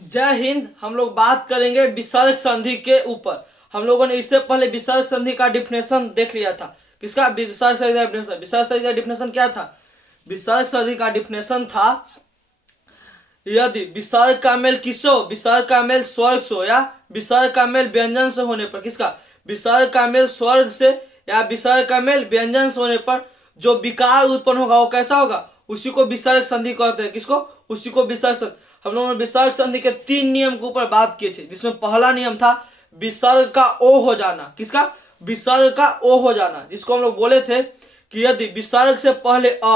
जय हिंद। हम लोग बात करेंगे विसर्ग संधि के ऊपर। हम लोगों ने इससे पहले विसर्ग संधि का डिफिनेशन देख लिया था। किसका? विसर्ग संधि का डिफिनेशन। विसर्ग संधि का डिफिनेशन क्या था? विसर्ग संधि का डिफिनेशन था, यदि विसर्ग का मेल किसो, विसर्ग का मेल स्वर्ग से या विसर्ग का मेल व्यंजन से होने पर, किसका? विसर्ग का मेल स्वर्ग से या विसर्ग का मेल व्यंजन से होने पर जो विकार उत्पन्न होगा वो कैसा होगा? उसी को विसर्ग संधि कहते हैं। किसको? उसी को विसर्ग संधि। हम लोगों ने विसर्ग संधि के 3 नियम के ऊपर बात किए थे, जिसमें पहला नियम था विसर्ग का ओ हो जाना। किसका? विसर्ग का ओ हो जाना, जिसको हम लोग बोले थे कि यदि विसर्ग से पहले अ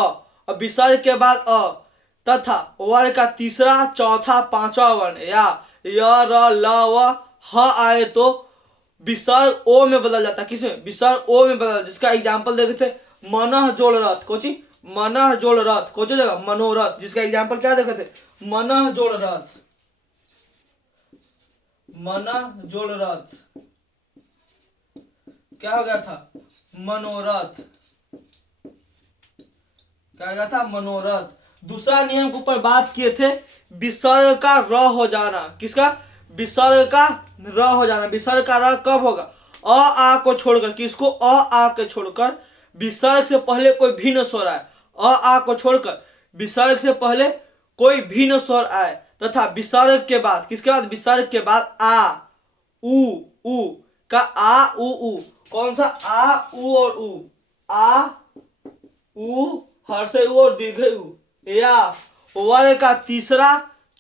और विसर्ग के बाद अ तथा वर्ग का तीसरा, चौथा, पांचवा वर्ण या य, र, ल, व, ह आए तो विसर्ग ओ में बदल जाता है। किसमें? विसर्ग ओ में बदल। जिसका एग्जाम्पल देखे थे, मनः जोड़ रथ। कोची? मनः जोड़ रथ। कोची जगह? मनोरथ। जिसका एग्जाम्पल क्या देखे थे? मनः जोड़ रथ। मनः जोड़ रथ क्या हो गया था? मनोरथ। क्या हो गया था? मनोरथ। दूसरा नियम के ऊपर बात किए थे, विसर्ग का र हो जाना। किसका? विसर्ग का र हो जाना। विसर्ग का र कब होगा? अ आ को छोड़कर। किसको? अ आ को छोड़कर विसर्ग से पहले कोई भिन्न स्वर आए। अ आ को छोड़कर विसर्ग से पहले कोई भिन्न स्वर आए तथा विसर्ग के बाद, किसके बाद? विसर्ग के बाद आ, उ का आ, उ। कौन सा? आ, उ और उ। आ, उ, हर्ष उ और दीर्घ उ। या वर्ग का तीसरा,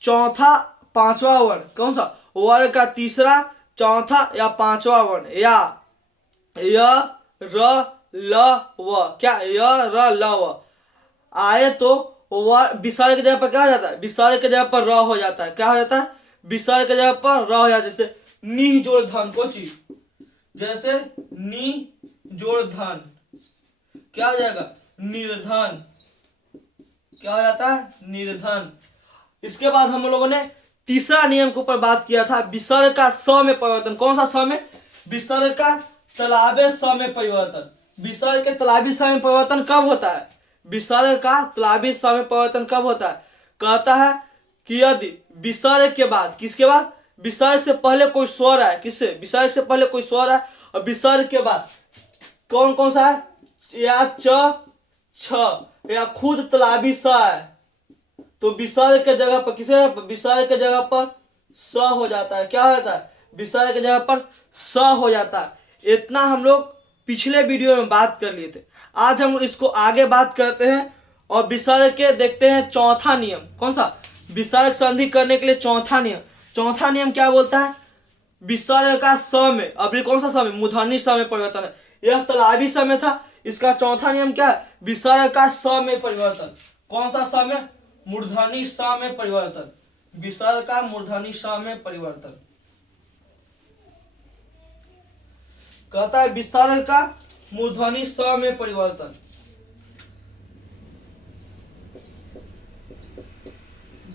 चौथा, पांचवा वर्ण। कौन सा? वर्ग का तीसरा, चौथा या पांचवा वर्ण। या य, र, ल, व। क्या? य, र, ल, व आए तो विसर्ग के जगह पर क्या हो जाता है? विसर्ग के जगह पर र हो जाता है। क्या हो जाता है? विसर्ग के जगह पर र हो जाता है। जैसे नी जोड़ धन। को चीज? जैसे नी जोड़ धन क्या हो जाएगा? निर्धन। क्या हो जाता है? निर्धन। इसके बाद हम लोगों ने तीसरा नियम के ऊपर बात किया था, विसर्ग का स में परिवर्तन। कौन सा स में? विसर्ग का तालाबे स में परिवर्तन। विसर्ग के तालाबी स में परिवर्तन कब होता है? विसर्ग का तालाबी स में परिवर्तन कब होता है? कहता है कि यदि विसर्ग के बाद, किसके बाद? विसर्ग से पहले कोई स्वर आए। किससे? विसर्ग से पहले कोई स्वर आए और विसर्ग के बाद कौन कौन सा है? या च, छ या खुद तालाबी स है तो विसर्ग के जगह पर किसे? विसर्ग के जगह पर स हो जाता है। क्या हो जाता है? विसर्ग के जगह पर स हो जाता है। इतना हम लोग पिछले वीडियो में बात कर लिए थे। आज हम इसको आगे बात करते हैं और विसर्ग के देखते हैं चौथा नियम। कौन सा? विसर्ग संधि करने के लिए चौथा नियम। चौथा नियम क्या बोलता है? विसर्ग का स में, अभी कौन सा स में? मूर्धन्य स में परिवर्तन है। यह तालाबी स में था। इसका चौथा नियम क्या है? विसर्ग का स में परिवर्तन। कौन सा स में? मूर्धन्य स में परिवर्तन। विसर्ग का मूर्धन्य स में परिवर्तन। कहता है विसर्ग का मूर्धन्य स में परिवर्तन।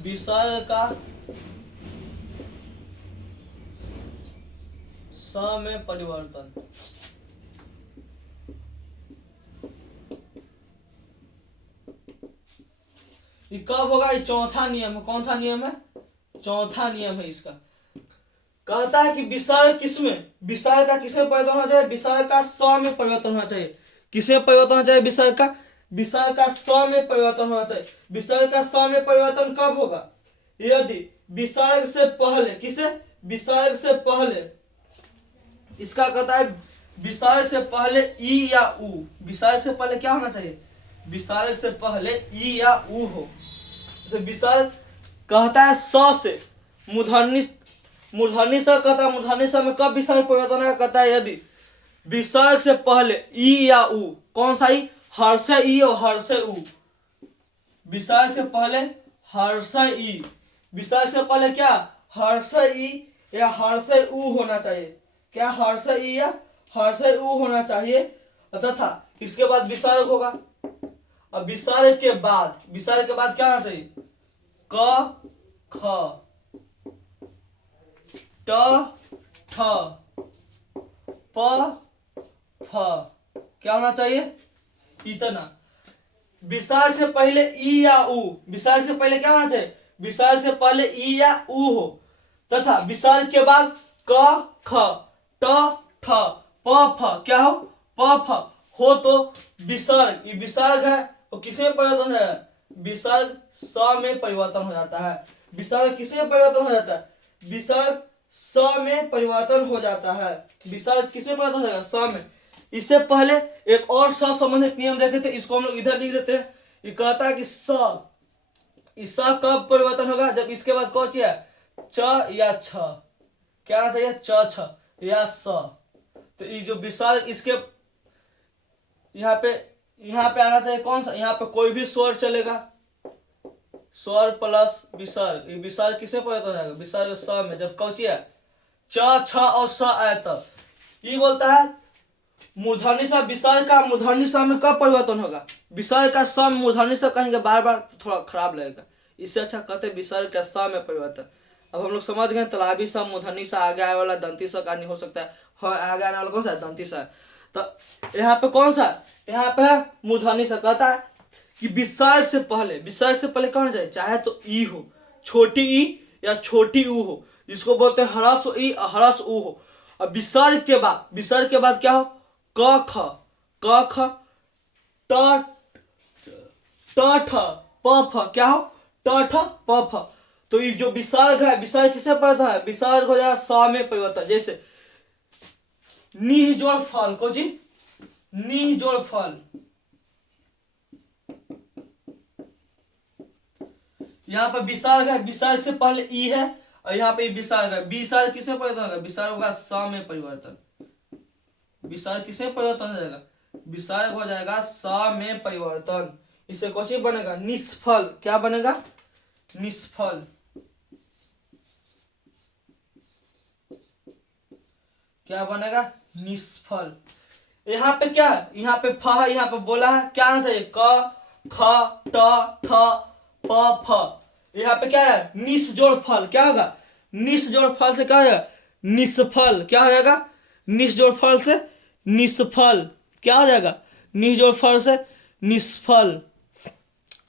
विसर्ग का स में परिवर्तन। ये कब होगा? ये चौथा नियम है। कौन सा नियम है? चौथा नियम है इसका। कहता है कि विसर्ग किसमें? विसर्ग का किसमें परिवर्तन होना चाहिए? विसर्ग का स में परिवर्तन होना चाहिए। किसमें परिवर्तन होना चाहिए? विसर्ग का, विसर्ग का स में परिवर्तन होना चाहिए। विसर्ग का स में परिवर्तन कब होगा? यदि विसर्ग से पहले, किसे? विसर्ग से पहले, इसका कहता है विसर्ग से पहले ई या उ। विसर्ग से पहले क्या होना चाहिए? विसर्ग से पहले ई या उ हो। जैसे विसर्ग कहता है स से मूर्धन्य, मूर्धन्य स कहता है। मूर्धन्य स में कब विसर्ग परिवर्तन होगा? कहता है यदि विसर्ग से पहले ई या उ। कौन सा ई? हर्ष ई और हर्ष उ। विसर्ग से पहले हर्ष ई। विसर्ग से पहले क्या? हर्ष ई या हर्ष उ होना चाहिए। क्या? हर्ष ई या हर्ष उ होना चाहिए तथा इसके बाद विसर्ग होगा। अब विसर्ग के बाद, विसर्ग के बाद क्या होना चाहिए? क, ख, ट, ठ, प, फ। क्या होना चाहिए? इतना। विसर्ग से पहले ई या उ। विसर्ग से पहले क्या होना चाहिए? विसर्ग से पहले ई या ऊ हो तथा विसर्ग के बाद क ख ट ठ प फ क्या हो प फ हो तो विसर्ग, ये विसर्ग है तो किसमें परिवर्तन है, विसर्ग स में परिवर्तन हो जाता है। विसर्ग किसमें परिवर्तन हो जाता है, विसर्ग स में परिवर्तन हो जाता है। विसर्ग किसमें परिवर्तन हो जाएगा, स में। इससे पहले एक और स संबंधित नियम देखे थे, इसको हम लोग इधर लिख देते हैं। ये कहता है कि स कब परिवर्तन होगा, जब इसके बाद कौन सी है, च या छ, क्या आना चाहिए, च छ या स। तो ये जो विसर्ग इसके यहाँ पे आना चाहिए कौन सा, यहाँ पे कोई भी स्वर चलेगा, स्वर प्लस विसर्ग। ये विसर्ग किसमें परिवर्तन हो जाएगा, विसर्ग स में। जब कौन सी है, च छ और स आए तब। ये बोलता है मूर्धन्य सा, विसर्ग का मूर्धन्य सा में कब परिवर्तन होगा, विसर्ग का स मूर्धन्य सा कहेंगे बार बार तो थोड़ा खराब लगेगा, इससे अच्छा कहते हैं विसर्ग का स में परिवर्तन। अब हम लोग समझ गए तालाबी सा, मूर्धन्य सा, आगे आने वाला दंती सा का नहीं हो सकता है, आगे आने वाला कौन सा है, दंती सा। तो यहाँ पे कौन सा, यहाँ पे है मूर्धन्य सा। कहता है कि विसर्ग से पहले कौन होना चाहिए, चाहे तो ई हो, छोटी ई या छोटी ऊ हो, जिसको बोलते हैं ह्रस्व ई ह्रस्व ऊ हो। और विसर्ग के बाद क्या हो, क ख ट ठ प फ, क्या हो, ट ठ प फ। तो ये जो विसर्ग है, विसर्ग किसे परिवर्तन है, विसर्ग हो जाएगा स में परिवर्तन। जैसे नी जोड़ फल को जी, नी जोड़ फल, यहाँ पर विसर्ग है, विसर्ग से पहले ई है और यहाँ पे विसर्ग है। विसर्ग किसे परिवर्तन होगा, विसर्ग होगा स में परिवर्तन। विसर्ग किसे परिवर्तन हो जाएगा, विसर्ग हो जाएगा स में परिवर्तन। इससे कुछ बनेगा निष्फल, क्या बनेगा, निष्फल। क्या बनेगा, निष्फल। यहाँ पे क्या है, यहाँ पे फ है, यहाँ पे बोला है, क्या आना चाहिए, क ख ट ठ प फ। यहाँ पे क्या है, निस जोड़ फल, क्या होगा, निस जोड़ फल से क्या हो जाएगा, निष्फल। क्या हो जाएगा, निस जोड़ फल से निष्फल, क्या हो जाएगा, निस जोड़ फल से निष्फल।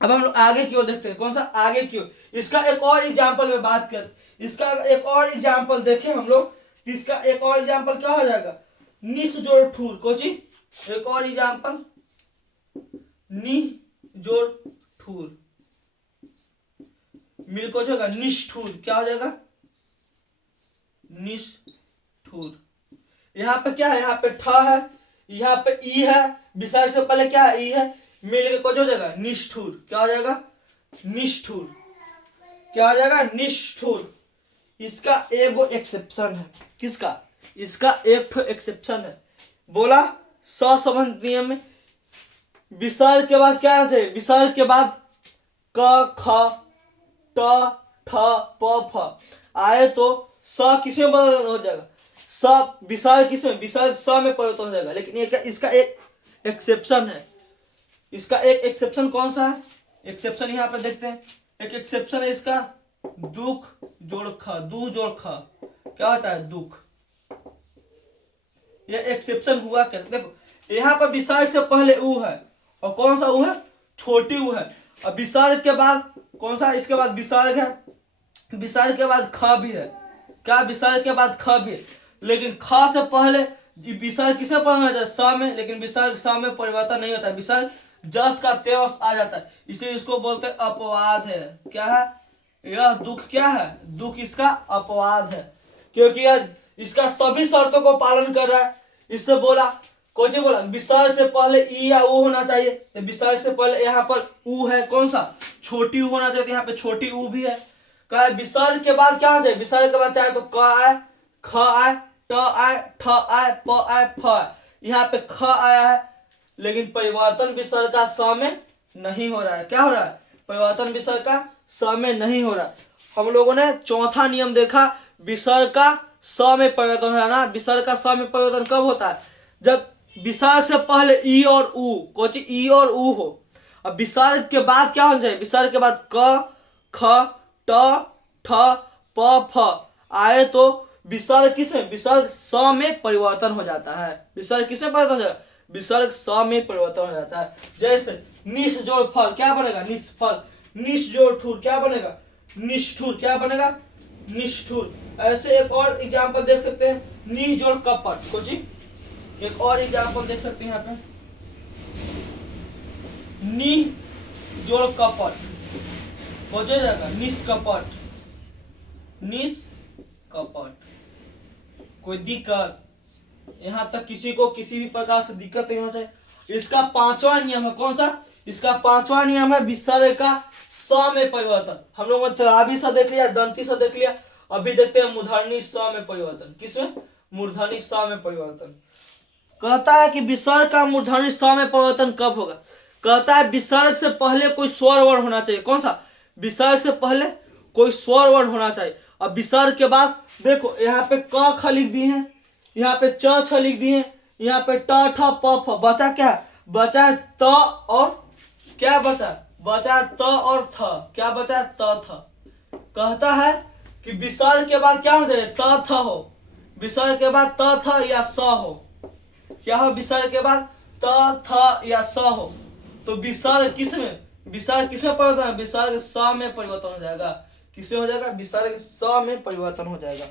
अब हम लोग आगे की ओर देखते हैं, कौन सा, आगे की ओर। इसका एक और एग्जाम्पल में बात करते, इसका एक और एग्जाम्पल देखें हम लोग, इसका एक और एग्जाम्पल क्या हो जाएगा, निस जोड़ ठूर को जी। एक और एग्जाम्पल, नि जोड़ ठूर मिल को जाएगा निष्ठुर, क्या हो जाएगा, निष्ठुर। यहाँ पे क्या है, यहाँ पे ठ है, यहाँ पे ई है, विसर्ग से पहले क्या है, ई है, मिल के कुछ हो जाएगा निष्ठुर। क्या हो जाएगा, निष्ठुर। क्या हो जाएगा, निष्ठुर। इसका एक वो एक्सेप्शन है, किसका, इसका एक एक्सेप्शन है। बोला सहसंबंध नियम में विसर्ग के बाद क्या आना चाहिए, विसर्ग के बाद क ख ट ठ प फ आए तो स किसमें परिवर्तन हो जाएगा, स विसर्ग किसमें, विसर्ग स में परिवर्तन हो जाएगा। लेकिन इसका एक एक्सेप्शन है। इसका एक एक्सेप्शन कौन सा है, एक्सेप्शन यहाँ पे देखते हैं। एक एक्सेप्शन है इसका, दुख जोड़ ख, दू जोड़ ख, क्या होता है, दुख। ये एक्सेप्शन हुआ क्या, देखो यहाँ पर विसर्ग से पहले ऊ है, और कौन सा ऊ है, छोटी ऊ है। और विसर्ग के बाद कौन सा, इसके बाद विसर्ग है, विसर्ग के बाद ख भी है, क्या, विसर्ग के बाद ख भी है। लेकिन ख से पहले विसर्ग किसमें परिवर्तन होता है, स में। लेकिन विसर्ग स में परिवर्तन नहीं होता है, विसर्ग जस का तेवस आ जाता है, इसलिए इसको बोलते हैं अपवाद है। क्या है, यह दुख क्या है, दुख इसका अपवाद है, क्योंकि यह इसका सभी शर्तों को पालन कर रहा है। इससे बोला कोच बोला विसर्ग से पहले ई या ऊ होना चाहिए, तो विसर्ग से पहले यहाँ पर ऊ है, कौन सा, छोटी ऊ होना चाहिए, यहाँ पे छोटी ऊ भी है। कहा विसर्ग के बाद क्या होना चाहिए, विसर्ग के बाद चाहे तो क आए, ख आए, ट आए, ठ आए, प आए, फ आए। यहाँ पे ख आया है, लेकिन परिवर्तन विसर्ग का स में नहीं हो रहा है। क्या हो रहा है, परिवर्तन विसर्ग का स में नहीं हो रहा। हम लोगों ने चौथा नियम देखा, विसर्ग का स में परिवर्तन हो जाना। विसर्ग का स में परिवर्तन कब होता है, जब विसर्ग से पहले ई और ऊ, कोच ई और ऊ हो। अब विसर्ग के बाद क्या होना चाहिए, विसर्ग के बाद क ख ट ठ प फ आए तो विसर्ग किसमें, विसर्ग स में परिवर्तन हो जाता है। विसर्ग किसमें परिवर्तन हो जाता है, विसर्ग स में परिवर्तन हो जाता है। जैसे निस जोड़ फल, क्या बनेगा, निष्फल। निस जोड़ ठूर, क्या बनेगा, निष्ठुर, क्या बनेगा? निष्ठुर। ऐसे एक और एग्जांपल देख सकते हैं, नी जोड़ कपट। कुछ एक और एग्जांपल देख सकते हैं यहाँ पे, नी जोड़ कपट हो जाएगा निष्कपट, निष्कपट। कोई दिक्कत? यहाँ तक किसी को किसी भी प्रकार से दिक्कत नहीं होना चाहिए। इसका पांचवा नियम है, कौन सा? इसका पांचवा नियम है विसर्ग का स में परिवर्तन। हम लोगों ने तराबी सा देख लिया, दंती सा देख लिया, अभी देखते हैं मूर्धनी स में परिवर्तन। किसमें? मूर्धनी स में परिवर्तन। कहता है कि विसर्ग का मूर्धनी स में परिवर्तन कब होगा? कहता है विसर्ग से पहले कोई स्वर वर्ण होना चाहिए। कौन सा? विसर्ग से पहले कोई स्वर वर्ण होना चाहिए। अब विसर्ग के बाद देखो यहाँ पे क ख लिख दी है, यहाँ पे च छ लिख दी है, यहाँ पे ट ठ प फ। बचा क्या? बचा है त और क्या बचा? बचा है त और थ। क्या बचा है? त थ। कहता है कि विसर्ग के बाद क्या हो जाए? त थ हो। विसर्ग के बाद त थ या स हो। क्या हो? विसर्ग के बाद त थ या स हो। तो विसर्ग किस में? विसर्ग किस में परिवर्तन है? विसर्ग स में परिवर्तन हो जाएगा। किसमें हो जाएगा? विसर्ग स में परिवर्तन हो जाएगा।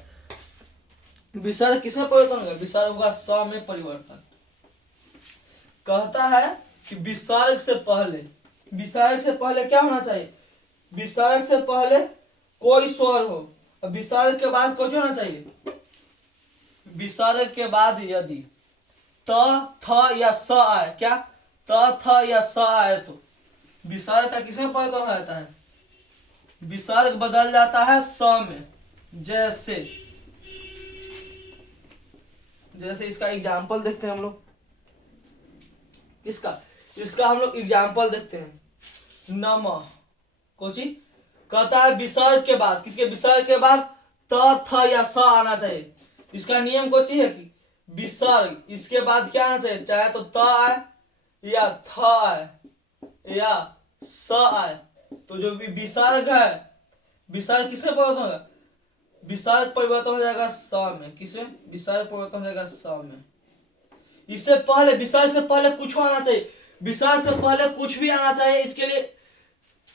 विसर्ग किसमें परिवर्तन होगा? विसर्ग होगा स में परिवर्तन। कहता है कि विसर्ग से पहले, विसर्ग से पहले क्या होना चाहिए? विसर्ग से पहले कोई स्वर हो, और विसर्ग के बाद कुछ होना चाहिए। विसर्ग के बाद यदि त थ या स आए, क्या? त थ या स आए तो विसर्ग का किसमें परिवर्तन हो जाता है? विसर्ग बदल जाता है स में। जैसे जैसे इसका एग्जाम्पल देखते हैं हम लोग। इसका इसका हम लोग एग्जाम्पल देखते हैं। नमः कोची कहता है विसर्ग के बाद, किसके? विसर्ग के बाद त थ या स आना चाहिए। इसका नियम कोची है कि विसर्ग इसके बाद क्या आना चाहिए? चाहे तो त आए या थ आए या स आए। तो जो भी विसर्ग है, विसर्ग किसमें परिवर्तन होगा? विसर्ग परिवर्तन हो जाएगा स में। किसमें? विसर्ग परिवर्तन हो जाएगा स में। इससे पहले, विसर्ग से पहले कुछ आना चाहिए। विसर्ग से पहले कुछ भी आना चाहिए, इसके लिए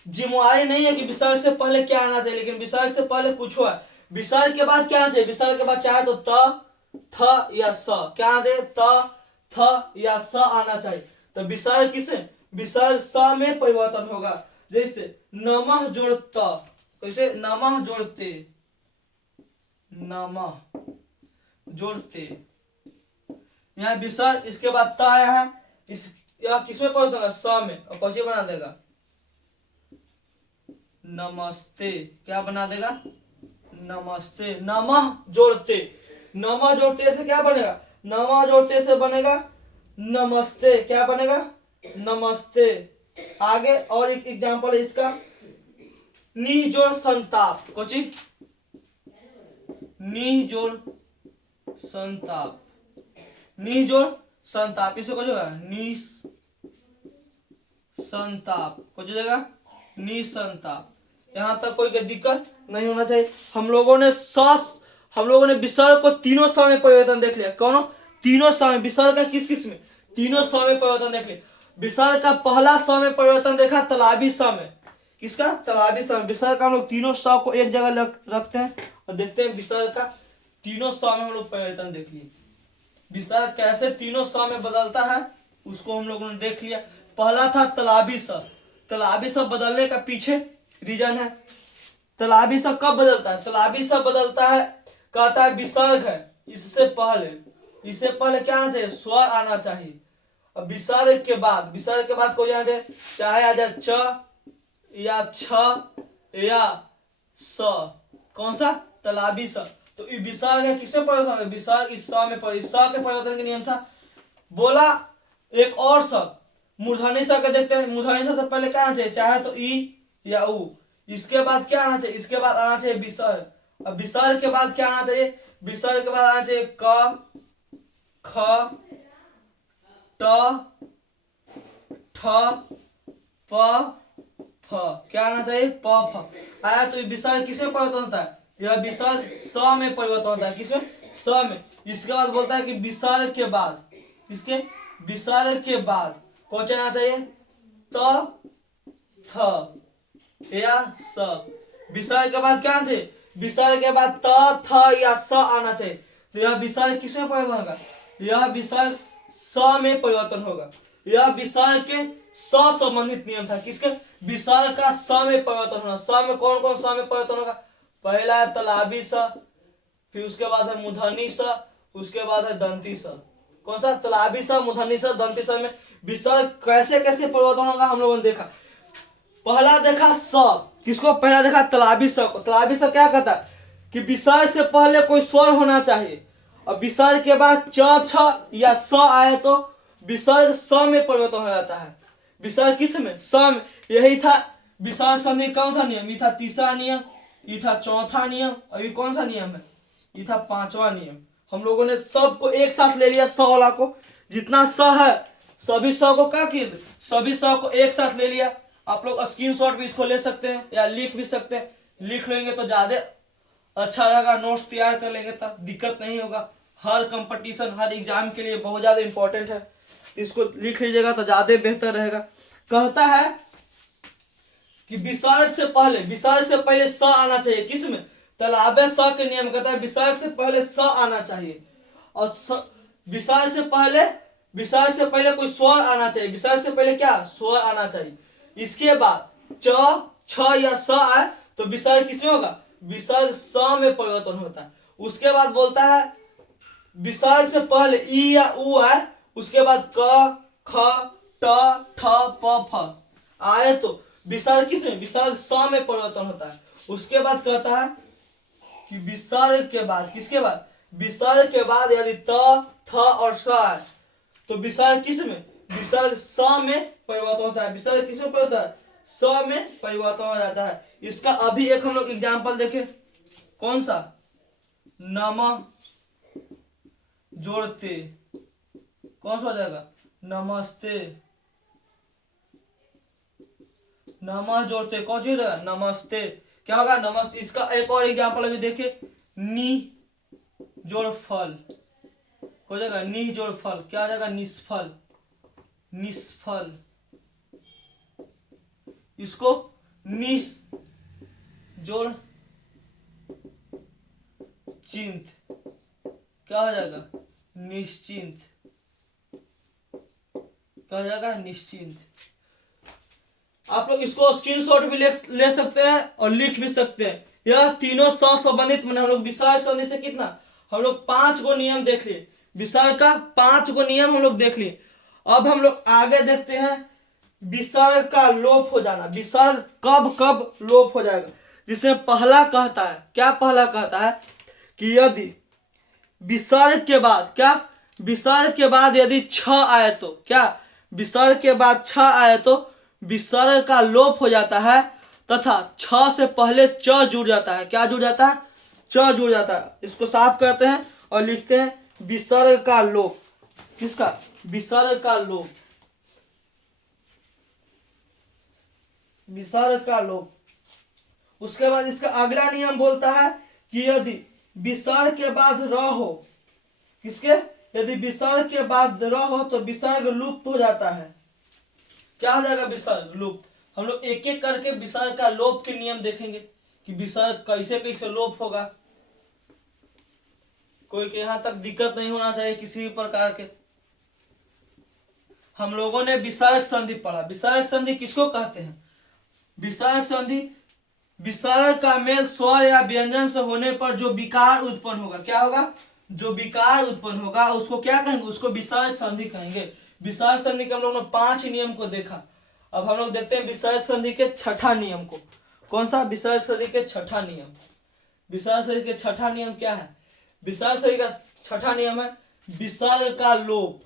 जिम्मेवारी नहीं है कि विसर्ग से पहले क्या आना चाहिए, लेकिन विसर्ग से पहले कुछ हुआ। विसर्ग के बाद क्या आना चाहिए? विसर्ग के बाद चाहे तो त थ या स, क्या आना चाहिए? त थ या स आना चाहिए। तो विसर्ग किसे? विसर्ग स में परिवर्तन होगा। जैसे नमः जोड़ता, कैसे? नमः जोड़ते, नमः जोड़ते, यहाँ विसर्ग इसके बाद त आया है, इस यह किसमें परिवर्तन होगा? स में। और कौन बना देगा? नमस्ते। क्या बना देगा? नमस्ते। नमः जोड़ते, नमः जोड़ते से क्या बनेगा? नमः जोड़ते से बनेगा नमस्ते। क्या बनेगा? नमस्ते। आगे और एक एग्जांपल है इसका, नी जोड़ संताप। कोची? नी जोड़ संताप, नी जोड़ संताप। इसे कुछ होगा? नी संताप। कुछ हो जाएगा? नी संताप। यहाँ तक कोई दिक्कत नहीं होना चाहिए। हम लोगों ने विसर्ग को तीनों स में परिवर्तन देख लिया। कौन? तीनों स में। विसर्ग का किस किस में? तीनों स में परिवर्तन देख लिया। विसर्ग का पहला स में परिवर्तन देखा तालाबी स में। किसका? तालाबी स में। विसर्ग का हम लोग तीनों स को एक जगह रखते हैं और देखते हैं विसर्ग का तीनों स में हम लोग परिवर्तन देख लिए। विसर्ग कैसे तीनों स में बदलता है उसको हम लोगों ने देख लिया। पहला था तालाबी स। तालाबी स बदलने का पीछे रीजन है। तालाबी स कब बदलता है? तालाबी स बदलता है, कहता है विसर्ग है, इससे पहले क्या आना चाहिए? स्वर आना चाहिए। अब विसर्ग के बाद कोई आना चाहिए, चाहे आ जाए च या छ या स। कौन सा? तालाबी स। तो ये विसर्ग है, किससे परिवर्तन होगा? विसर्ग इस स में इस स के परिवर्तन का नियम था। बोला एक और शब्द मूर्धनी स का देखते हैं। मूर्धनी स से पहले क्या आना चाहिए? चाहे तो ई या उ। इसके बाद क्या आना चाहिए? इसके बाद आना चाहिए विसर्ग। अब विसर्ग के बाद क्या आना चाहिए? विसर्ग के बाद आना चाहिए क ख ट ठ प फ। क्या आना चाहिए? प फ आया। तो विसर्ग किसमें परिवर्तन होता है? यह विसर्ग स में परिवर्तन होता है। किसमें? स में। इसके बाद बोलता है कि विसर्ग के बाद, किसके? विसर्ग के बाद कौन आना चाहिए? त थ या स। विसर्ग के बाद क्या आना चाहिए, विसर्ग के बाद त थ या स आना चाहिए। तो यह विसर्ग किसमें परिवर्तन होगा, यह विसर्ग स में परिवर्तन होगा। यह विसर्ग के स संबंधित नियम था, किसके, विसर्ग का स में परिवर्तन होना। स में कौन कौन स में परिवर्तन होगा, पहला है तलाबी स, फिर उसके बाद है मूर्धनी स, उसके बाद है दंती स। कौन सा, तलाबी स, मूर्धनी स, दंती स में विसर्ग कैसे कैसे परिवर्तन होगा हम लोगों ने देखा। पहला देखा स, किसको, पहला देखा तलाबी स को। तलाबी स क्या कहता है कि विसर्ग से पहले कोई स्वर होना चाहिए, और विसर्ग के बाद च छ या स आए तो विसर्ग स में परिवर्तन हो जाता है। विसर्ग किस में, स में। यही था विसर्ग संधि कौन सा नियम, ये था तीसरा नियम, ये था चौथा नियम, और ये कौन सा नियम है, ये था पांचवा नियम। हम लोगों ने सबको एक साथ ले लिया, स वाला को, जितना स है सभी स को क्या किए, सभी स को एक साथ ले लिया। आप लोग स्क्रीनशॉट भी इसको ले सकते हैं या लिख भी सकते हैं, लिख लेंगे तो ज्यादा अच्छा रहेगा, नोट्स तैयार कर लेंगे तब दिक्कत नहीं होगा। हर कंपटीशन, हर एग्जाम के लिए बहुत ज्यादा इंपॉर्टेंट है, इसको लिख लीजिएगा तो ज्यादा बेहतर रहेगा। कहता है कि विसर्ग से पहले स आना चाहिए, किसमें, तालाबे स के नियम कहता है विसर्ग से पहले स आना चाहिए, और विसर्ग से पहले कोई स्वर आना चाहिए। विसर्ग से पहले क्या, स्वर आना चाहिए। इसके बाद च छ या स आए तो विसर्ग किसमें होगा, विसर्ग स में परिवर्तन होता है। उसके बाद बोलता है विसर्ग से पहले ई या उ आए, उसके बाद क ख ट ठ प फ आए तो विसर्ग किसमें, विसर्ग स में परिवर्तन होता है। उसके बाद कहता है कि विसर्ग के बाद, किसके बाद, विसर्ग के बाद यदि त थ और स आए तो विसर्ग किसमें, विसर्ग स में परिवर्तन होता है। विसर्ग किसमें परिवर्तन होता है, स में परिवर्तन हो जाता है। इसका अभी एक हम लोग एग्जाम्पल देखें, कौन सा, नमः जोड़ते, कौन सा हो जाएगा, नमस्ते, नमः जोड़ते कौन सी हो जाएगा, नमस्ते, क्या होगा, नमस्ते। इसका एक और एग्जाम्पल अभी देखिए, नी जोड़ फल हो जाएगा, नी जोड़ फल क्या हो जाएगा, निष्फल, निष्फल। इसको निस जोड़ चिंत क्या हो जाएगा, निश्चिंत, क्या हो जाएगा, निश्चिंत। आप लोग इसको स्क्रीनशॉट भी ले सकते हैं और लिख भी सकते हैं। यह तीनों संबंधित मैंने हम लोग विसर्ग संधि से कितना, हम लोग 5 गो नियम देख लिए, विसर्ग का 5 गो नियम हम लोग देख लिए। अब हम लोग आगे देखते हैं विसर्ग का लोप हो जाना। विसर्ग कब कब लोप हो जाएगा, जिसमें पहला कहता है, क्या पहला कहता है कि यदि विसर्ग के बाद, क्या, विसर्ग के बाद यदि छ आए तो, क्या, विसर्ग के बाद छ आए तो विसर्ग का लोप हो जाता है, तथा छ से पहले च जुड़ जाता है। क्या जुड़ जाता है, च जुड़ जाता है। इसको साफ करते हैं और लिखते हैं विसर्ग का लोप, किसका, विसर्ग का लोप, विसर्ग का लोप। उसके बाद इसका अगला नियम बोलता है कि यदि विसर्ग के बाद र हो, किसके, यदि विसर्ग के बाद र हो तो विसर्ग लुप्त हो जाता है। क्या हो जाएगा, विसर्ग लुप्त। हम लोग एक एक करके विसर्ग का लोप के नियम देखेंगे कि विसर्ग कैसे कैसे लोप होगा। कोई के यहां तक दिक्कत नहीं होना चाहिए किसी भी प्रकार के। हम लोगों ने विसर्ग संधि पढ़ा। विसर्ग संधि किसको कहते हैं, विसर्ग संधि विसर्ग का मेल स्वर या व्यंजन से होने पर जो विकार उत्पन्न होगा, क्या होगा, जो विकार उत्पन्न होगा उसको क्या कहेंगे, उसको विसर्ग संधि कहेंगे। विसर्ग संधि के हम लोगों ने 5 नियम को देखा। अब हम लोग देखते हैं विसर्ग संधि के छठा नियम को। कौन सा, विसर्ग संधि के छठा नियम। विसर्ग संधि के छठा नियम क्या है, विसर्ग संधि का छठा नियम है विसर्ग का लोप,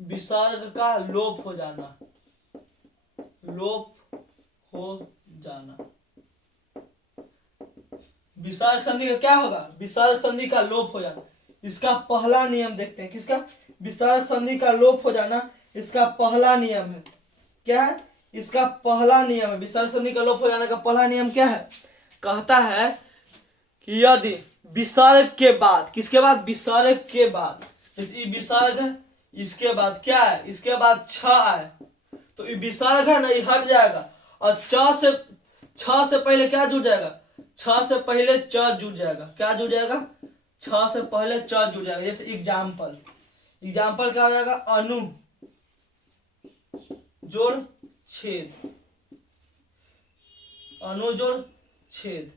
विसर्ग का लोप हो जाना, लोप हो जाना। विसर्ग संधि का क्या होगा, विसर्ग संधि का लोप हो जाना। इसका पहला नियम देखते हैं, किसका, विसर्ग संधि का लोप हो जाना। इसका पहला नियम है, क्या है, इसका पहला नियम है। विसर्ग संधि का लोप हो जाने का पहला नियम क्या है, कहता है कि यदि विसर्ग के बाद, किसके बाद, विसर्ग के बाद, जैसे विसर्ग है, इसके बाद क्या है, इसके बाद छ आए तो विसर्ग है ना, ये हट जाएगा और छ से पहले क्या जुड़ जाएगा, छ से पहले च जुड़ जाएगा, क्या जुड़ जाएगा, छ से पहले च जुड़ जाएगा। जैसे एग्जाम्पल क्या हो जाएगा, अनु जोड़ छेद, अनु जोड़ छेद।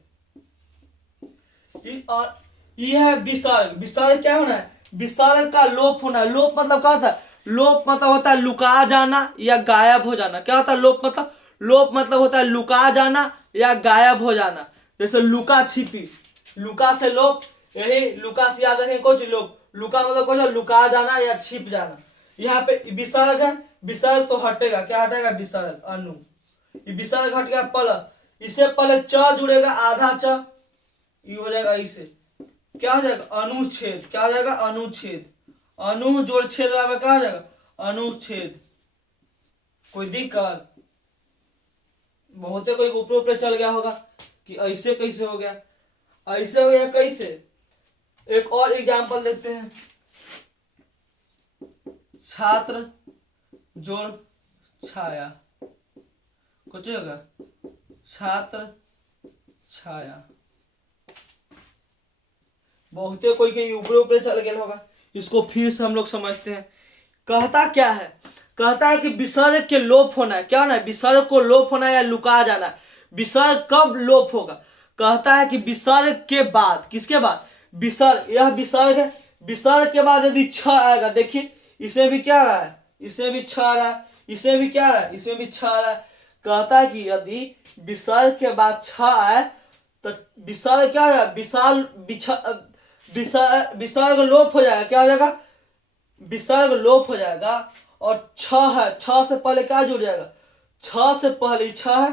ये है विसर्ग। विसर्ग क्या होना है, विसर्ग का लोप होना है। लोप मतलब क्या होता है, लोप मतलब होता है लुका जाना या गायब हो जाना। क्या होता है लोप मतलब, लोप मतलब होता है लुका जाना या गायब हो जाना। जैसे लुका छिपी, लुका से लोप, यही लुका से याद रखें कुछ लोप, लुका मतलब कुछ लुका जाना या छिप जाना। यहाँ पे विसर्ग है, विसर्ग तो हटेगा, क्या हटेगा, विसर्ग अनु, ये विसर्ग हट गया प्लस, इससे पहले च जुड़ेगा आधा च, ये हो जाएगा इसे, क्या हो जाएगा, अनुच्छेद। क्या हो जाएगा, अनुच्छेद। अनु जोड़ छेद बराबर क्या हो जाएगा, अनुच्छेद। कोई दिक्कत, बहुते कोई ऊपर ऊपर चल गया होगा कि ऐसे कैसे हो गया, ऐसे हो गया कैसे। एक और एग्जांपल देखते हैं, छात्र जोड़ छाया, कुछ होगा, छात्र छाया। बहुते कोई के ऊपर ऊपर चल गया होगा, इसको फिर से हम लोग समझते हैं। कहता क्या है, कहता है कि विसर्ग के लोप होना है, क्या होना है, विसर्ग को लोप होना है या लुका जाना है। विसर्ग कब लोप होगा, कहता है कि विसर्ग के बाद, किसके बाद, विसर्ग, यह विसर्ग है, विसर्ग के बाद यदि छ आएगा, देखिए इसे भी क्या आ रहा है, इसे भी छ आ रहा है, इसे भी क्या आ रहा है, इसे भी छ आ रहा है। कहता है कि यदि विसर्ग के बाद छ आए तो विसर्ग क्या है, विसर्ग लोप हो जाएगा, क्या हो जाएगा, विसर्ग लोप हो जाएगा। और छ है, छ से पहले क्या जुड़ जाएगा, छ से पहले छ है,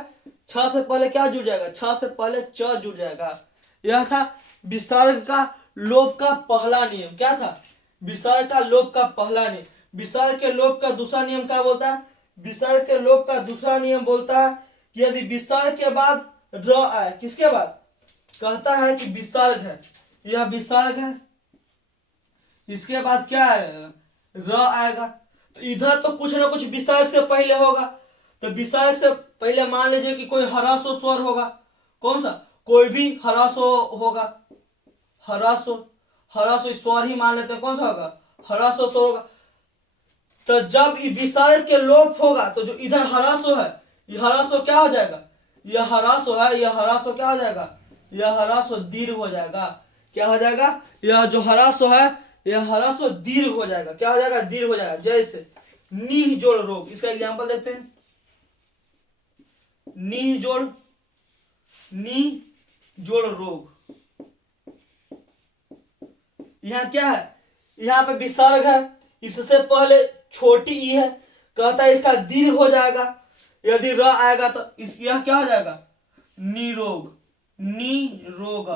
छ से पहले क्या जुड़ जाएगा, छ से पहले च जुड़ जाएगा। यह था विसर्ग का लोप का पहला नियम। क्या था, विसर्ग का लोप का पहला नियम। विसर्ग के लोप का दूसरा नियम क्या बोलता है, विसर्ग के लोप का दूसरा नियम बोलता है कि यदि विसर्ग के बाद र आए, किसके बाद, कहता है कि विसर्ग है, यह विसर्ग है, इसके बाद क्या आएगा, र आएगा। तो इधर तो कुछ ना कुछ विसर्ग से पहले होगा, तो विसर्ग से पहले मान लीजिए कि कोई ह्रस्व स्वर होगा, कौन सा, कोई भी ह्रस्व होगा, ह्रस्व स्वर ही मान लेते हैं, कौन सा होगा, ह्रस्व स्वर होगा। तो जब विसर्ग के लोप होगा तो जो इधर ह्रस्व है, यह ह्रस्व क्या हो जाएगा, यह ह्रस्व है, यह ह्रस्व क्या हो जाएगा, यह ह्रस्व दीर्घ हो जाएगा। क्या हो जाएगा, यह जो ह्रस्व है यह ह्रस्व दीर्घ हो जाएगा, क्या हो जाएगा, दीर्घ हो जाएगा। जैसे नीह जोड़ रोग, इसका एग्जांपल देखते हैं, नी जोड़ रोग। यहां क्या है, यहां पे विसर्ग है, इससे पहले छोटी ई है, कहता है इसका दीर्घ हो जाएगा, यदि र आएगा तो यह क्या हो जाएगा, निरोग, निरोग।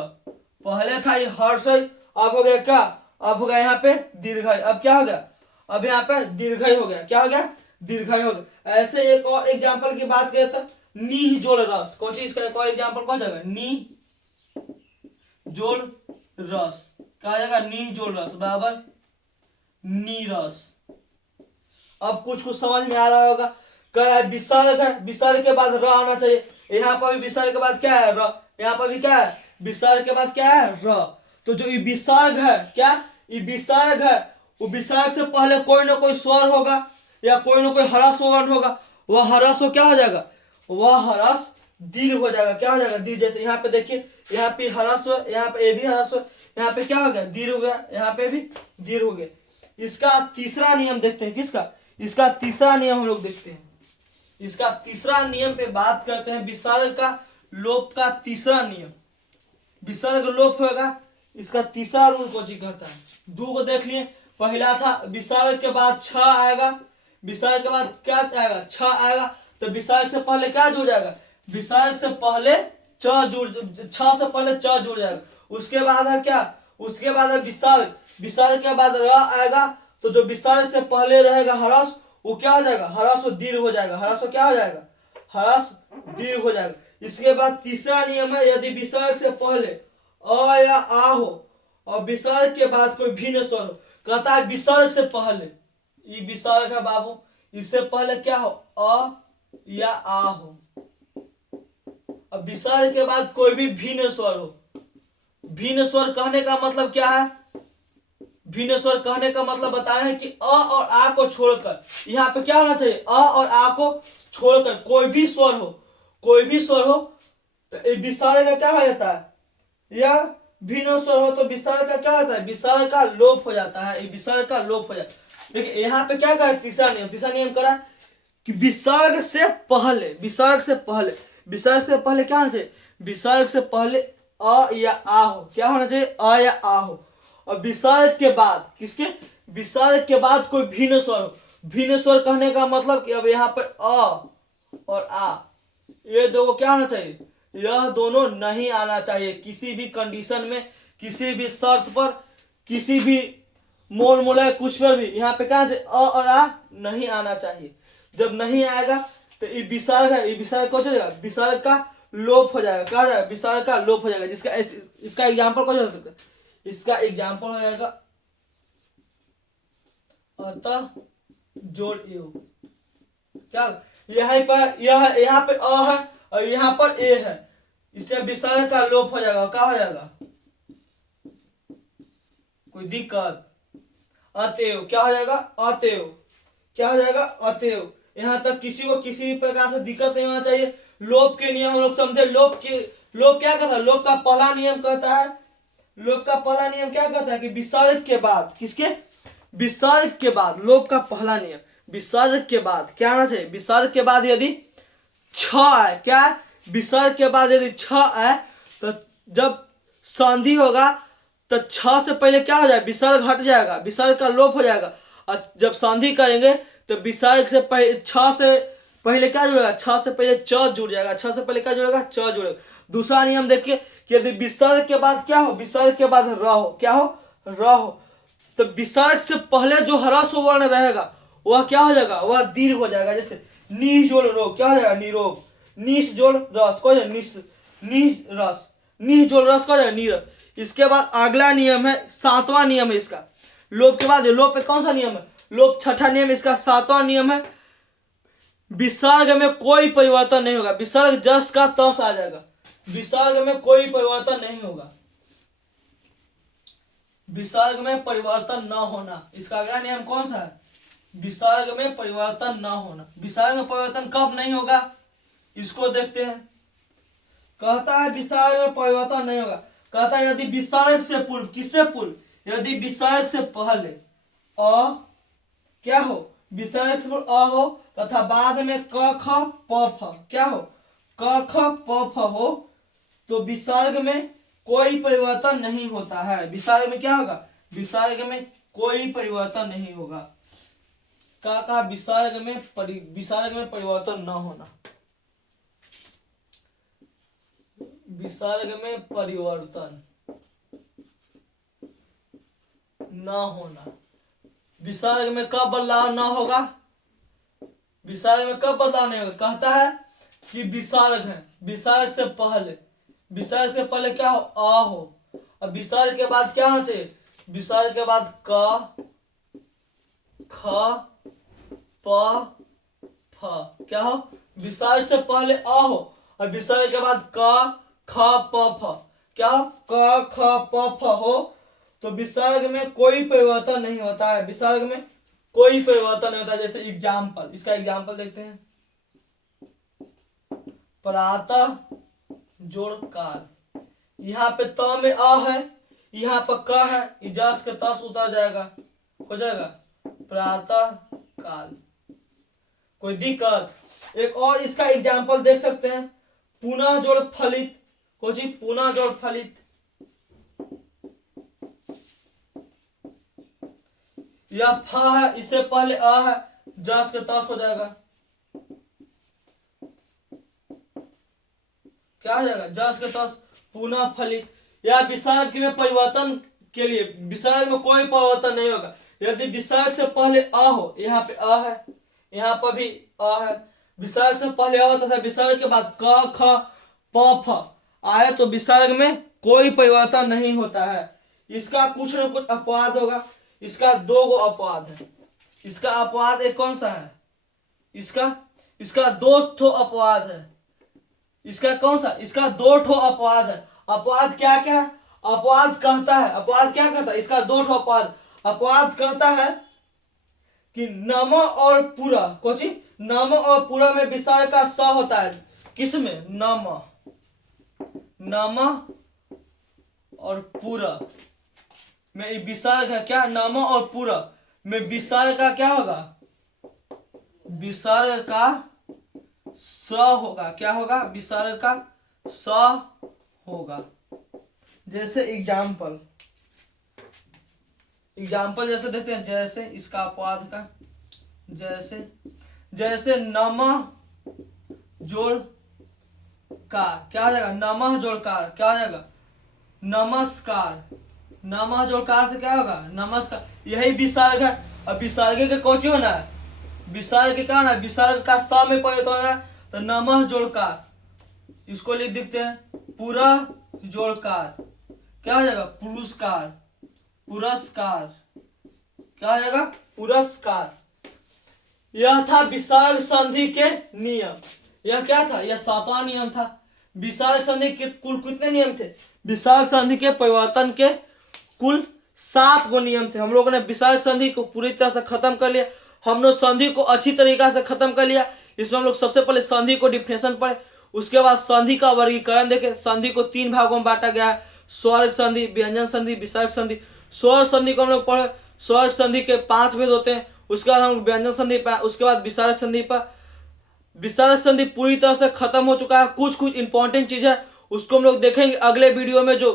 पहले था ये हर्ष, अब हो गया क्या, अब हो गया यहाँ पे दीर्घाय, अब क्या हो गया, अब यहाँ पे दीर्घाय हो गया, क्या हो गया, दीर्घाय हो गया। ऐसे एक और एग्जांपल की बात करें तो नी जोड़ रस, कौन सी, इसका एक और एग्जांपल कौन जाएगा, नी जोड़ रस, क्या आ जाएगा, नी जोड़ रस बराबर नीरस। अब कुछ कुछ समझ में आ रहा होगा। कह विसर्ग है, विसर्ग के बाद र आना चाहिए, यहाँ पर भी विसर्ग के बाद क्या है, र, यहाँ पर भी क्या है, विसर्ग के बाद क्या है, र। तो जो ये विसर्ग है, क्या ये विसर्ग है, वो विसर्ग से पहले कोई ना कोई स्वर होगा या कोई ना कोई ह्रस्व वर्ण होगा, वह ह्रस्व क्या हो जाएगा, वह ह्रस्व दीर्घ हो जाएगा, क्या हो जाएगा, दीर्घ। जैसे यहाँ पे देखिए, यहाँ पे ह्रस्व, यहाँ पे ये भी ह्रस्व, यहाँ पे क्या हो गया, दीर्घ हो गया, यहाँ पे भी दीर्घ हो गया। इसका तीसरा नियम देखते हैं, किसका, इसका तीसरा नियम हम लोग देखते हैं। इसका तीसरा नियम पे बात करते हैं, विसर्ग का लोप का तीसरा नियम। विसर्ग लोप होगा, इसका तीसरा रूल कौन सी कहता है, दो को देख लिए। पहला था विसर्ग के बाद छ आएगा, विसर्ग के बाद क्या आएगा, छ आएगा, तो विसर्ग से पहले क्या जुड़ जाएगा, विसर्ग से पहले छ जुड़, छ से पहले च जुड़ जाएगा। उसके बाद है क्या, उसके बाद है विसर्ग, विसर्ग के बाद र आएगा, तो जो विसर्ग से पहले रहेगा ह्रस्व, वो क्या हो जाएगा, ह्रस्व दीर्घ हो जाएगा, ह्रस्व क्या हो जाएगा, ह्रस्व दीर्घ हो जाएगा। इसके बाद तीसरा नियम है, यदि विसर्ग से पहले अ या आ हो और विसर्ग के बाद कोई भिन्न स्वर हो, कहता है विसर्ग से पहले, ये विसर्ग है बाबू, इससे पहले क्या हो, अ या आ हो, अब विसर्ग के बाद कोई भी भिन्न स्वर हो, भिन्न स्वर कहने का मतलब क्या है, भिन्न स्वर कहने का मतलब बताया है कि अ और आ को छोड़कर, यहाँ पे क्या होना चाहिए, अ और आ को छोड़कर कोई भी स्वर हो, कोई भी स्वर हो तो विसर्ग का क्या हो जाता है, यह भिन्न स्वर हो तो विसर्ग का क्या होता है, विसर्ग का लोप हो जाता है, विसर्ग का लोप हो जाता है। देखिए यहाँ पे क्या करा, तीसरा नियम, तीसरा नियम करा कि विसर्ग से पहले, विसर्ग से पहले, विसर्ग से पहले क्या होना चाहिए, विसर्ग से पहले अ या आ हो, क्या होना चाहिए, अ या आ हो। और विसर्ग के बाद किसके, विसर्ग के बाद कोई भिन्न स्वर हो, भिन्न स्वर कहने का मतलब कि अब यहाँ पर अ और आ, ये दो क्या होना चाहिए, यह दोनों नहीं आना चाहिए किसी भी कंडीशन में, किसी भी शर्त पर, किसी भी मोल मोल कुछ पर भी यहाँ पे क्या अ और आ नहीं आना चाहिए। जब नहीं आएगा तो ये विसर्ग है, ये विसर्ग हो जाएगा, विसर्ग का लोप हो जाएगा, क्या हो जाएगा, विसर्ग का लोप हो जाएगा। जिसका इसका एग्जाम्पल कौन हो सकता है, इसका एग्जाम्पल हो जाएगा अतः जोड़ एव, क्या यहाँ पर यहाँ पे अ है और यहाँ पर ए है, इससे विसर्ग का लोप हो जाएगा, क्या हो जाएगा, कोई दिक्कत, अतएव क्या हो जाएगा, अतएव क्या हो जाएगा, अतएव। यहाँ तक किसी को किसी भी प्रकार से दिक्कत नहीं होना चाहिए। लोप के नियम हम लोग समझे, लोप क्या कहता है, लोप का पहला नियम कहता है, लोप का पहला नियम क्या कहता है कि विसर्ग के बाद, किसके, विसर्ग के बाद, लोप का पहला नियम, विसर्ग के बाद क्या आना चाहिए, विसर्ग के बाद यदि छ है, क्या है, विसर्ग के बाद यदि छ है तो जब संधि होगा तो छ से पहले क्या हो जाएगा, विसर्ग हट जाएगा, विसर्ग का लोप हो जाएगा। और जब संधि करेंगे तो विसर्ग से पहले, छ से पहले क्या जुड़ेगा, छ से पहले च जुड़ जाएगा, छ से पहले क्या जुड़ेगा, च जुड़ेगा। दूसरा नियम देखिए कि यदि विसर्ग के बाद क्या हो, विसर्ग के बाद र हो, क्या हो, र हो, तो विसर्ग से पहले जो ह्रस्व वर्ण रहेगा वह क्या हो जाएगा, वह दीर्घ हो जाएगा। जैसे नी जोड़ रो क्या हो जाएगा, निरोग, नीस जोड़ रस को निस, नी रस, नी जोड़ रस को जाएगा नीरस। इसके बाद अगला नियम है, सातवां नियम है इसका, लोप के बाद, लोप पे कौन सा नियम है, लोप छठा नियम, इसका सातवां नियम है विसर्ग में कोई परिवर्तन नहीं होगा, विसर्ग जस का तस आ जाएगा, विसर्ग में कोई परिवर्तन नहीं होगा, विसर्ग में परिवर्तन न होना। इसका अगला नियम कौन सा है, विसर्ग में परिवर्तन न होना। विसर्ग में परिवर्तन कब नहीं होगा, इसको देखते हैं। कहता है विसर्ग में परिवर्तन नहीं होगा, कहता है यदि विसर्ग से पूर्व, किससे पूर्व, यदि विसर्ग से पहले अ क्या हो, विसर्ग से पूर्व अ हो तथा बाद में क ख प फ क्या हो, क ख प फ हो तो विसर्ग में कोई परिवर्तन नहीं होता है। विसर्ग में क्या होगा, विसर्ग में कोई परिवर्तन नहीं होगा। का कहा, विसर्ग में परिवर्तन न होना, विसर्ग में परिवर्तन न होना। विसर्ग में कब बदलाव न होगा, विसर्ग में कब बदलाव नहीं होगा, कहता है कि विसर्ग है, विसर्ग से पहले, विसर्ग से पहले क्या हो, अ हो, अब विसर्ग के बाद क्या होना चाहिए, विसर्ग के बाद क ख प फ क्या हो, विसर्ग से पहले अ हो और विसर्ग के बाद क ख प फ क्या हो, क ख प फ हो तो विसर्ग में कोई परिवर्तन नहीं होता है, विसर्ग में कोई परिवर्तन नहीं होता। जैसे एग्जाम्पल, इसका एग्जाम्पल देखते हैं, प्रातः जोड़ काल, यहाँ पे त में अ है, यहाँ पर क है, इजाज का तस उतर जाएगा, हो जाएगा प्रातः काल, कोई दिक्कत। एक और इसका एग्जाम्पल देख सकते हैं, पुनः जोड़ फलित, कोई पुनः जोड़ फलित, यह फ है, इससे पहले अ है, जस के तस हो जाएगा, क्या हो जाएगा, जस के तस, पुनः फलित। या विसर्ग में परिवर्तन के लिए, विसर्ग में कोई परिवर्तन नहीं होगा। यदि विसर्ग से पहले अ हो, यहाँ पे अ है, यहाँ पर भी अ है, विसर्ग से पहले अ तथा विसर्ग के बाद क ख प फ आए तो विसर्ग में कोई परिवर्तन नहीं होता है। इसका कुछ न कुछ अपवाद होगा, इसका दो गो अपवाद है। इसका अपवाद एक कौन सा है, इसका दो ठो अपवाद है। इसका कौन सा, इसका दो ठो अपवाद है। अपवाद क्या क्या है, अपवाद कहता है, अपवाद क्या कहता है, इसका दो ठो अपवाद। अपवाद कहता है कि नम और पूरा, कोची नम और पूरा में विसर्ग का स होता है। किसमें, नम और पूरा में विसर्ग है क्या, नम और पूरा में विसर्ग का क्या होगा, विसर्ग का स होगा। क्या होगा, विसर्ग का स होगा। जैसे एग्जाम्पल जैसे देखते हैं, जैसे इसका अपवाद का, जैसे नमः जोड़ कार, क्या हो जाएगा, नमः जोड़ कार क्या हो जाएगा, नमस्कार। नमः जोड़ कार से क्या होगा, नमस्कार। यही विसर्ग है। अब विसर्ग के कौन होना है, विसर्ग का ना, विसर्ग का स में परिवर्तन होना है, तो नमः जोड़ कार, इसको लिख देते हैं पूरा जोड़ कार, क्या हो जाएगा, पुरस्कार। पुरस्कार क्या हो जाएगा, पुरस्कार। यह था विसर्ग संधि के नियम। यह क्या था, यह 7वां नियम था। विसर्ग संधि के कुल कितने नियम थे, विसर्ग संधि के परिवर्तन के कुल 7 गो नियम थे। हम लोगों ने विसर्ग संधि को पूरी तरह से खत्म कर लिया। हम लोग संधि को अच्छी तरीका से खत्म कर लिया। इसमें हम लोग सबसे पहले संधि को डिफिनेशन पढ़े, उसके बाद संधि का वर्गीकरण देखे। संधि को 3 भागों में बांटा गया है, स्वर्ग संधि, व्यंजन संधि, विसर्ग संधि। स्वर्ग संधि को हम लोग पढ़े, स्वर्ग संधि के 5 भेद होते हैं। उसके बाद हम लोग व्यंजन संधि पर, उसके बाद विसर्ग संधि पर। विसर्ग संधि पूरी तरह से खत्म हो चुका है। कुछ इंपॉर्टेंट चीज है उसको हम लोग देखेंगे अगले वीडियो में। जो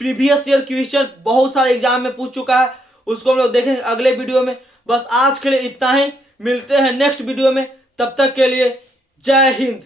प्रीवियस ईयर क्वेश्चन बहुत सारे एग्जाम में पूछ चुका है, उसको हम लोग देखेंगे अगले वीडियो में। बस आज के लिए इतना ही, मिलते हैं नेक्स्ट वीडियो में। तब तक के लिए जय हिंद।